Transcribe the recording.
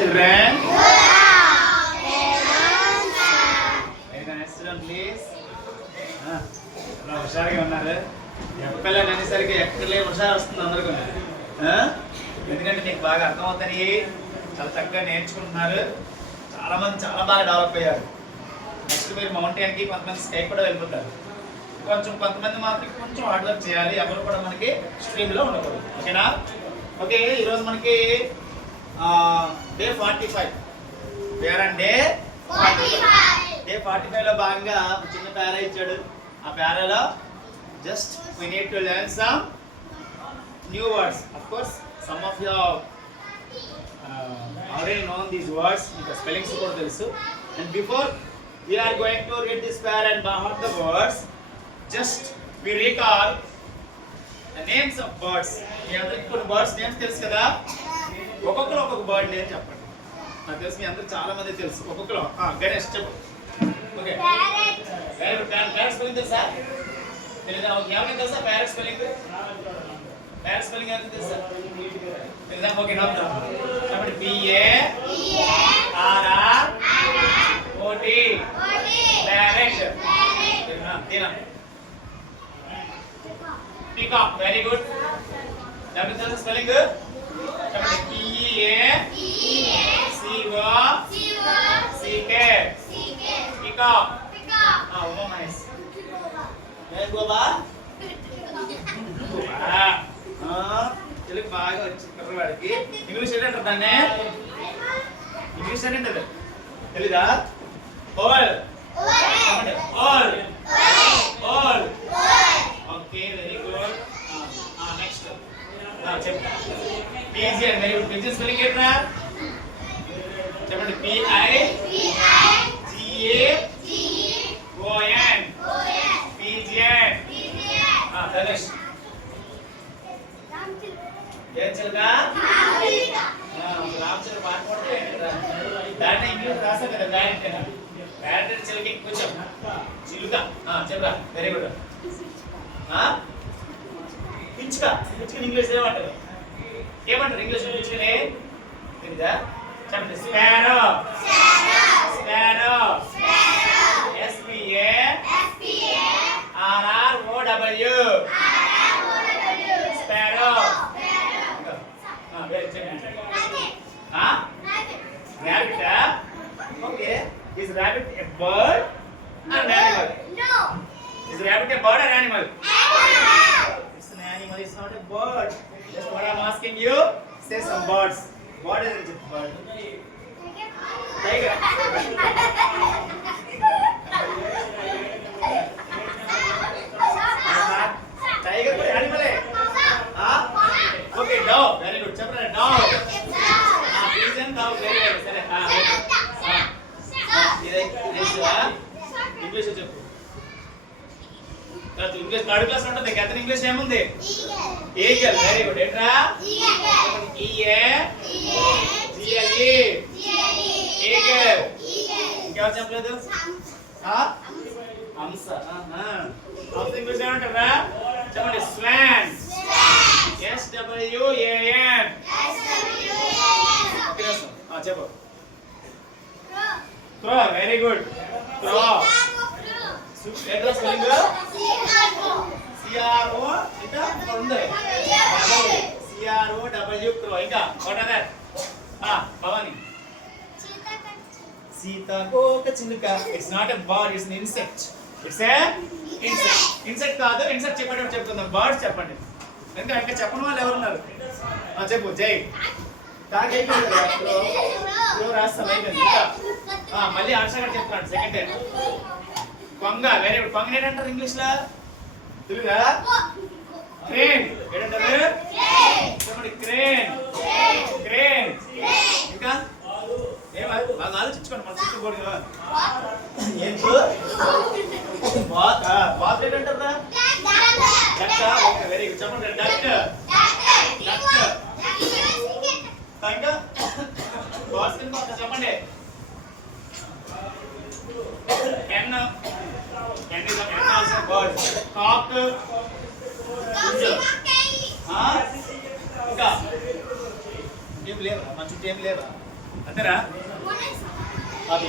children? Very nice children, please. హుషారుగా ఉన్నారు. ఎక్కలేదు అనేసరికి ఎక్కడలే హుషారు వస్తుంది అందరికీ. ఎందుకంటే మీకు బాగా అర్థమవుతాయి, చాలా చక్కగా నేర్చుకుంటున్నారు. చాలామంది చాలా బాగా డెవలప్ అయ్యారు. నెక్స్ట్ మీరు మౌంటైన్కి, కొంతమంది స్కై కూడా వెళ్ళిపోతారు. కొంతమంది మాత్రం కొంచెం హార్డ్ వర్క్ చేయాలి. ఎవరు కూడా మనకి స్ట్రీమ్లో ఉండకూడదు. ఓకేనా? ఓకే, ఈరోజు మనకి డే 45. డే 45లో భాగంగా చిన్న పేరా ఇచ్చాడు. ఆ పేరాలో just we need to learn some new words. Of course, some of you already known these words. మీకు స్పెల్లింగ్స్ కూడా తెలుసు. And before we are going to read this pair and bahut the words, just we recall the names of birds. మీ అందరికి కొన్ని birds names తెలుసు కదా. ఒక్కొక్కరు ఒక్కొక్క bird name చెప్పండి. నాకు తెలుసు మీ అందరికి చాలా మంది తెలుసు. ఒక్కొక్కరు గణేష్ చెప్పు. ఓకే, ప్యారెట్ స్పెల్లింగ్ తెలుసా? తెలీదా? ఏమైనా తెలుసా ప్యారెట్ స్పెల్లింగ్? ప్యారెట్ స్పెల్లింగ్ ఏమైనా తెలుసా? తెలీదా? ఓకే, నవ్వుతా చెప్పండి. PARROT parrot. Peacock. Very good. చెప్పండి తెలుసా స్పెల్లింగ్? చెప్పండి. PEACOCK peacock. ఉమా మహేష్. గోబా. తెలుగు బాగా వచ్చింది కుర్రవాడికి. ఇంగ్లీష్ ఏంటంటారు దాన్ని? ఇంగ్లీష్ ఏంటంటారు తెలీదా? Owl. Owl. Owl. Okay, very good. Next చెప్పండి. Pigeon. Very good. Pigeon spelling ఏంట్రా? చెప్పండి. PIGAGON pigeon. ధనుష్. ఏం చిలుక? రామచంద్ర పాట పడితే దాన్ని ఇంగ్లీష్ రాసా కదా. ప్యారెట్ చిలుక కొంచెం చిలుక చెప్పరా. Very good. పిచ్చుక. పిచ్చుకని ఇంగ్లీష్ ఏమంటారు? ఏమంటారు ఇంగ్లీష్ పిచ్చుకని? తెలీదా? చెప్పండి. Sparrow. Sparrow. SPARROW sparrow. Rabbit. Okay. Is rabbit a bird or an animal? No. Is rabbit a bird or animal? Animal. It's an animal. It's not a bird. That's what I'm asking you. Say some birds. What is it? Bird. Tiger. Tiger is an animal. Okay, dog. Very good. Chapter dog. Pigeon, dog. Very good. English చెప్పు. English third class ఉంటుంది. గత English ఏముంది? Eagle. Very good. ఏంట్రా? EAGLE eagle. ఇంకెవరు చెప్పలేదు? హంస. హంస English ఏమంటారా? చెప్పండి. స్వాన్. SWAN. చెప్పు. క్రో. Very good. క్రో. ఎట్లా స్పెల్లింగ్? CRO. ఇంకా ఉంది. CROW క్రో. ఇంకా వాట్ ఆర్ దట్? భవాని. సీతాకోక చిలుక. It's not a bird, it's an insect. It's a insect. Insect కాదు. ఇన్సెక్ట్ చెప్పేటప్పుడు చెప్తున్నాం. బర్డ్స్ చెప్పండి. ఇంకా ఇంకా చెప్పని వాళ్ళు ఎవరున్నారు? చెప్పు. జై. రాస్తాం అయిపోయింది. మళ్ళీ ఆన్సర్ కూడా చెప్తున్నాడు. Second time. కొంగ. Very good. కొంగ ఏంటంటారు ఇంగ్లీష్ లో? తెలుగా? క్రేన్. ఏంటంటారు? చెప్పండి. క్రేన్. క్రేన్. ఇంకా బాగా ఆలోచించుకోండి. మన చుట్టూ కూడా ఏంటో బాత్ ఏంటంటారా? డక్. Okay, very good. చెప్పండి. డక్. డక్. ఇంకా బాస్ కింద చెప్పండి. hen is also a bird. Cock. ఇంకా ఏం లేవా? మన చుట్టూ ఏం లేవా? అంతేనా? ఓకే